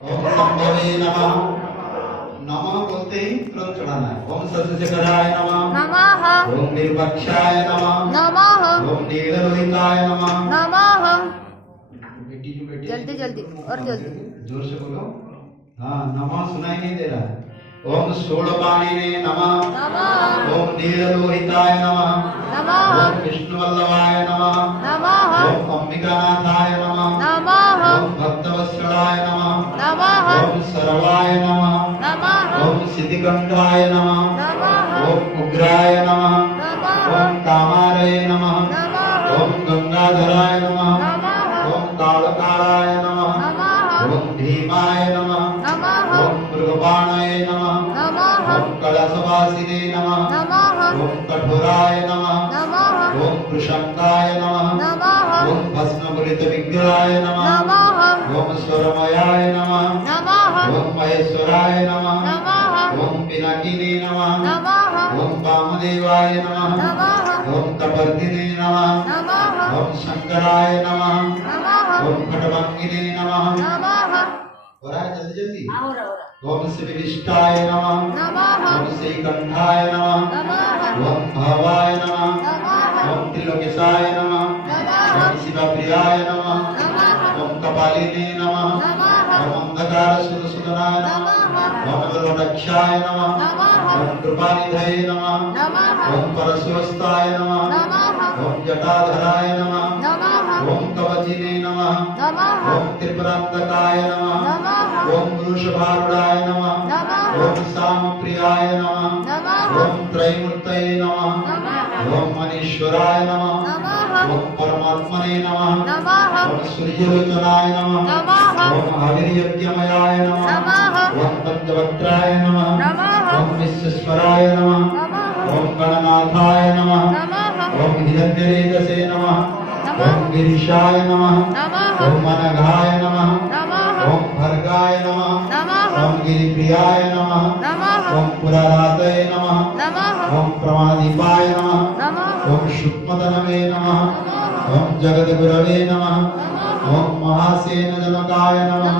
ओम संभवे नमः। नमः बोलते ही तुरंत चढ़ाना है। ओम सत्यचकराय नमः नमः। ओम निर्भक्षाय नमः नमः। ओम नीललोहिताय नमः नमः। बेटी जो बेटी जल्दी जल्दी और जल्दी जोर से बोलो। हाँ नमः सुनाई नहीं दे रहा है। ओम शूलपाणिने नमः नमः। ओम नीललोहिताय नमः नमः। ओम विष्णुवल्लभाय नमः नमः। ओम अंबिकानाथाय नमः नमः। ओम भक्तवत्सलाय नमः नमः। ओम सर्वाय नमः नमः। ओम सिद्धिकंठाय नमः नमः। ओम उग्राय नमः नमः। ओम कामारये नमः नमः। ओम गंगाधराय नमः नमः। ओम कालकालाय नमः नमः। ओम भीमाय नमः नमः। ओम मृगबाणये नमः नमः। ओम कलशवासिने नमः नमः। ओम कठोराय नमः नमः। ओम कृशंकाय नमः नमः। ओम भस्मपुरित विग्रहाय नमः नमः। ओम स्वरमयाय नमः नमः। ओम महेश्वराय नमः नमः। ओम पिनाकिने नमः नमः। ओम वामदेवाय नमः नमः। ओम कपर्दिने नमः नमः। ओम शंकराय नमः नमः। ओम खटभंगिने नमः। नमः। हो रहा है जल्दी जल्दी। हो रहा ओम श्रीविष्टाय नमः नमः। ओम श्रीकंठाय नमः नमः। ओम भवाय नमः नमः। ओम त्रिलोकेशाय नमः नमः। ओम शिवप्रियाय नमः नमः। ओम कपालिने नमः नमः। ओम अंधकार सुरसुदनाय नमः नमः। ओम वरदक्षाय नमः नमः। ओम कृपानिधये नमः नमः। ओम परशुस्ताय नमः नमः। ओम जटाधराय नमः नमः। ओम कवचिने नमः नमः। ओम त्रिपुरान्तकाय नमः नमः। ओम वृषभारूढ़ाय नमः नमः। ओम सामप्रियाय नमः नमः। ओम त्रैमूर्तये नमः नमः। ओम मनीश्वराय नमः नमः। ओम परमात्मने नमः नमः। ओम सूर्यलोचनाय नमः नमः। ओम हविर्यज्ञमयाय नमः नमः। ओम पंचवक्त्राय नमः नमः। ओम विश्वेश्वराय नमः नमः। ओम गणनाथाय नमः नमः। ओम हिरण्यरेतसे नमः नमः। ओम गिरिशाय नमः नमः। ओम अनघाय नमः नमः। ओम भर्गाय नमः नमः। ओम गिरिप्रियाय नमः नमः। ओम पुरारातये नमः नमः। ओम प्रमादीपाय नमः नमः। ओम शुक्मतनवे नमः ओम जगद्गुरवे नमः ओम महासेनजनकाय नमः